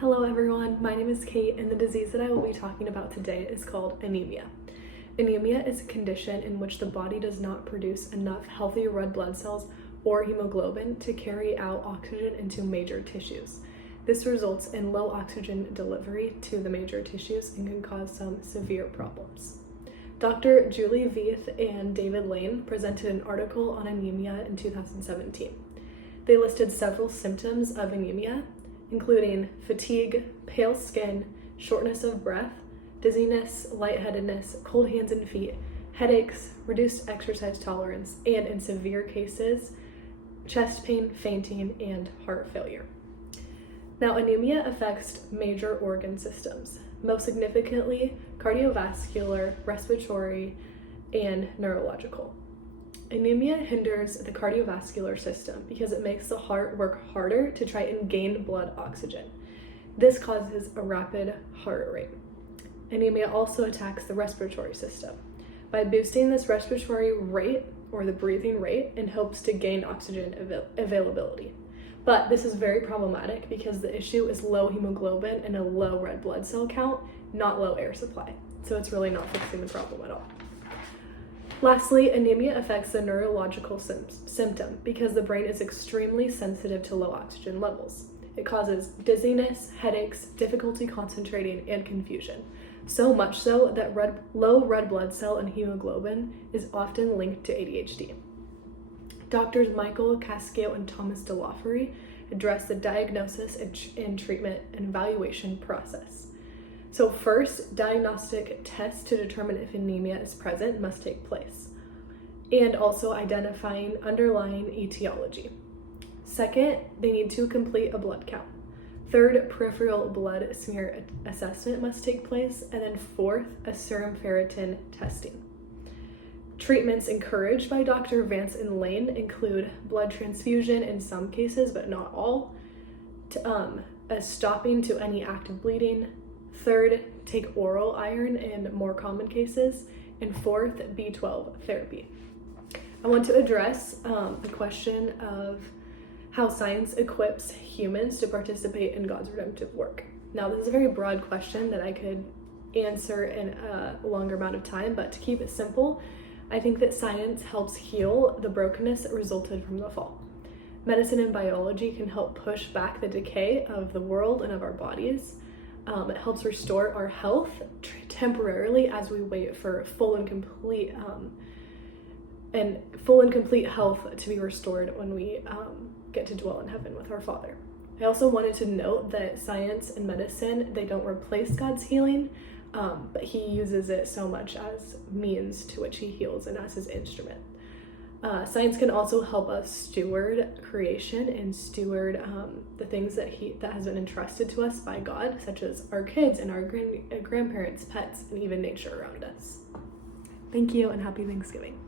Hello everyone, my name is Kate and the disease that I will be talking about today is called anemia. Anemia is a condition in which the body does not produce enough healthy red blood cells or hemoglobin to carry out oxygen into major tissues. This results in low oxygen delivery to the major tissues and can cause some severe problems. Dr. Julie Veith and David Lane presented an article on anemia in 2017. They listed several symptoms of anemia, including fatigue, pale skin, shortness of breath, dizziness, lightheadedness, cold hands and feet, headaches, reduced exercise tolerance, and in severe cases, chest pain, fainting, and heart failure. Now, anemia affects major organ systems, most significantly cardiovascular, respiratory, and neurological. Anemia hinders the cardiovascular system because it makes the heart work harder to try and gain blood oxygen. This causes a rapid heart rate. Anemia also attacks the respiratory system by boosting this respiratory rate or the breathing rate in hopes to gain oxygen availability. But this is very problematic because the issue is low hemoglobin and a low red blood cell count, not low air supply. So it's really not fixing the problem at all. Lastly, anemia affects the neurological symptom because the brain is extremely sensitive to low oxygen levels. It causes dizziness, headaches, difficulty concentrating, and confusion. So much so that low red blood cell and hemoglobin is often linked to ADHD. Doctors Michael Cascio and Thomas DeLawfery address the diagnosis and treatment and evaluation process. So first, diagnostic tests to determine if anemia is present must take place, and also identifying underlying etiology. Second, they need to complete a blood count. Third, peripheral blood smear assessment must take place, and then fourth, a serum ferritin testing. Treatments encouraged by Dr. Vance and Lane include blood transfusion in some cases, but not all, a stopping to any active bleeding. Third, take oral iron in more common cases. And fourth, B12 therapy. I want to address the question of how science equips humans to participate in God's redemptive work. Now, this is a very broad question that I could answer in a longer amount of time, but to keep it simple, I think that science helps heal the brokenness that resulted from the fall. Medicine and biology can help push back the decay of the world and of our bodies. It helps restore our health temporarily as we wait for full and complete health to be restored when we get to dwell in heaven with our Father. I also wanted to note that science and medicine, they don't replace God's healing, but He uses it so much as means to which He heals and as His instrument. Science can also help us steward creation and steward the things that has been entrusted to us by God, such as our kids and our grandparents, pets, and even nature around us. Thank you and happy Thanksgiving.